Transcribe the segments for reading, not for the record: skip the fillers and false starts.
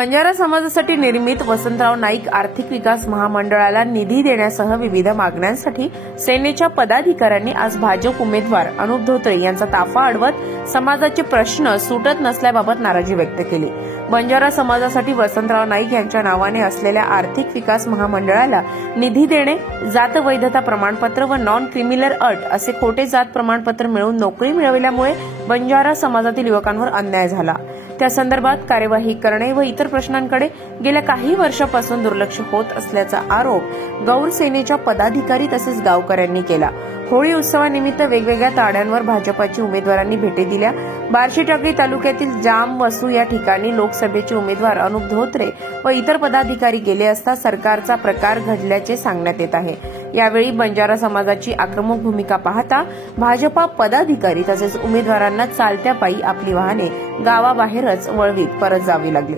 बंजारा समाजासाठी निर्मित वसंतराव नाईक आर्थिक विकास महामंडळाला निधी देण्यासह विविध मागण्यांसाठी सेनेच्या पदाधिकाऱ्यांनी आज भाजप उमेदवार अनुप धोत्रे यांचा ताफा अडवत समाजाचे प्रश्न सुटत नसल्याबाबत नाराजी व्यक्त केली। बंजारा समाजासाठी वसंतराव नाईक यांच्या नावाने असलेल्या आर्थिक विकास महामंडळाला निधी देणे, जात वैधता प्रमाणपत्र व नॉन क्रिमिनल अट असे खोटे जात प्रमाणपत्र मिळवून नोकरी मिळविल्यामुळे बंजारा समाजातील युवकांवर अन्याय झाला। त्या संदर्भात कार्यवाही करणे व इतर प्रश्नांकडे गेल्या काही वर्षापासून दुर्लक्ष होत असल्याचा आरोप गौर सेनेच्या पदाधिकारी तसेच गावकऱ्यांनी केला। होळी उत्सवानिमित्त वेगवेगळ्या ताड्यांवर भाजपाची उमेदवारांनी भेटी दिल्या। बार्शीटाकळी तालुक्यातील जाम वसू या ठिकाणी लोकसभेचे उमेदवार अनुप धोत्रे व इतर पदाधिकारी गेले असता सरकारचा प्रकार घडल्याचे सांगण्यात येत आहे। यावेळी बंजारा समाजाची आक्रमक भूमिका पाहता भाजपा पदाधिकारी तसेच उमेदवारांना चालत्या पायी आपली वाहने गावाबाहेरच वळवीत परत जावी लागली।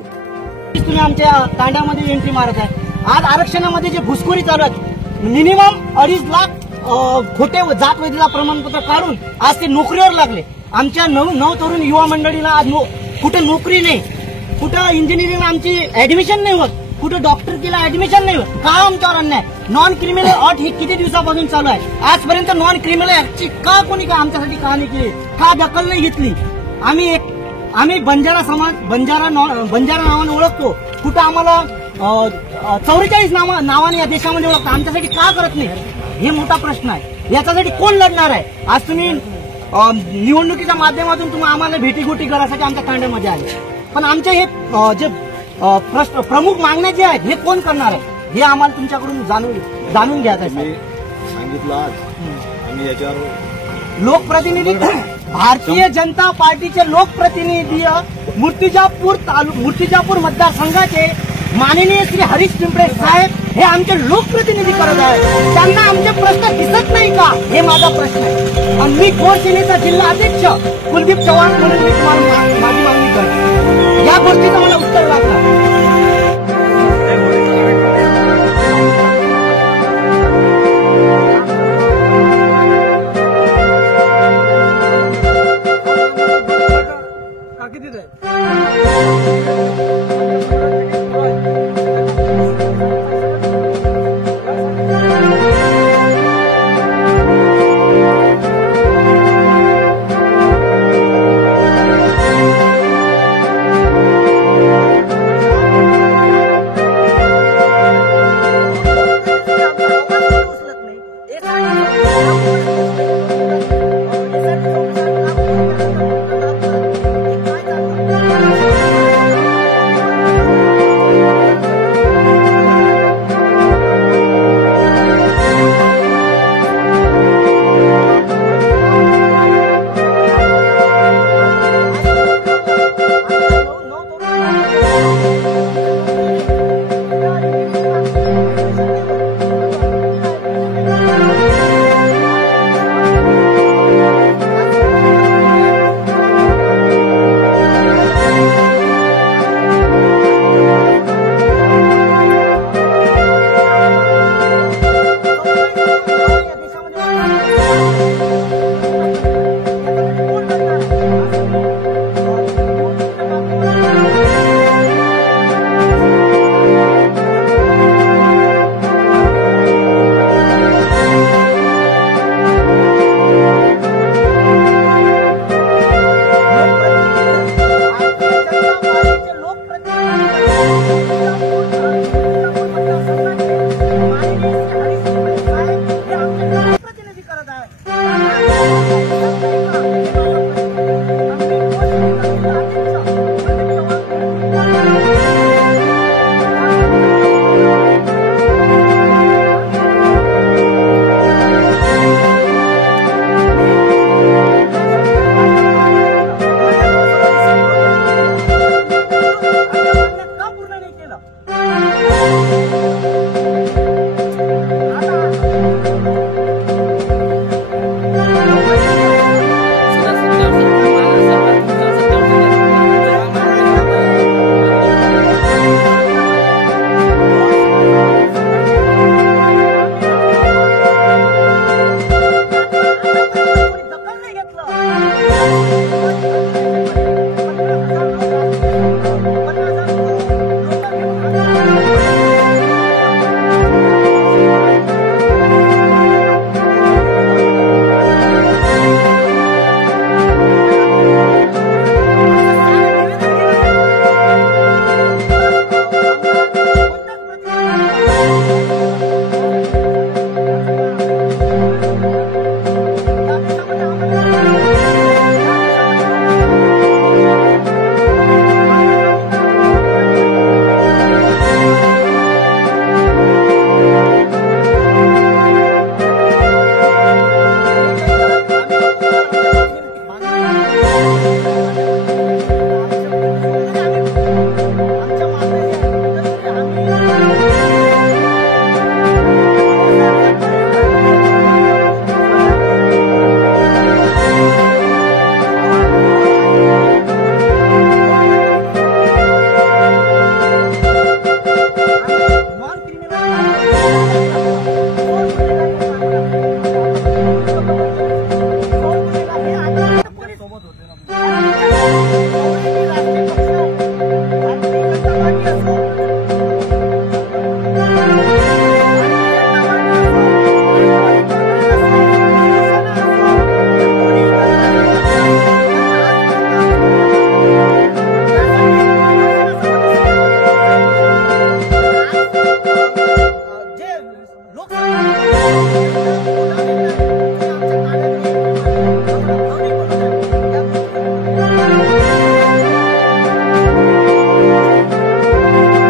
तुम्ही आमच्या तांड्यामध्ये एंट्री मारत आहे। आज आरक्षणामध्ये जे घुसखोरी चालत मिनिमम 2.5 लाख खोटे जात वैधता प्रमाणपत्र काढून आज ते नोकरीवर लागले। आमच्या नऊ तरुण युवा मंडळीला आज कुठे नोकरी नाही, कुठं इंजिनिअरिंग आमची ऍडमिशन नाही होत, कुठं डॉक्टर केला ऍडमिशन नाही होत। का आमच्यावर अन्याय? नॉन क्रिमिनल अट ही किती दिवसापासून चालू आहे? आजपर्यंत नॉन क्रिमिनल ऍक्टची का कोणी का आमच्यासाठी का नाही केली, का दखल नाही घेतली? आम्ही बंजारा समाज बंजारा नावाने ओळखतो, कुठं आम्हाला 44 नावाने या देशामध्ये ओळखतो, आमच्यासाठी का करत नाही? हे मोठा प्रश्न आहे। याच्यासाठी कोण लढणार आहे? आज तुम्ही निवडणुकीच्या माध्यमातून तुम्ही आम्हाला भेटीगोटी करायसाठी आमच्या तांड्यामध्ये आले, पण आमचे हे जे प्रमुख मागण्या जे आहेत हे कोण करणार आहे हे आम्हाला तुमच्याकडून जाणून घ्यायचं आहे। सांगितलं आम्ही याच्यावर लोकप्रतिनिधी भारतीय जनता पार्टीचे लोकप्रतिनिधी मूर्तिजापूर मतदारसंघाचे माननीय श्री हरीश पिंपळे साहेब हे आमचे लोकप्रतिनिधी करत आहेत। त्यांना आमचे प्रश्न दिसत नाही का? हे माझा प्रश्न आहे। आणि मी गौर सेनेचा जिल्हा अध्यक्ष कुलदीप चव्हाण म्हणून मी तुम्हाला माझी मागणी करतो। या गोष्टीचं मला उत्तर लागतं।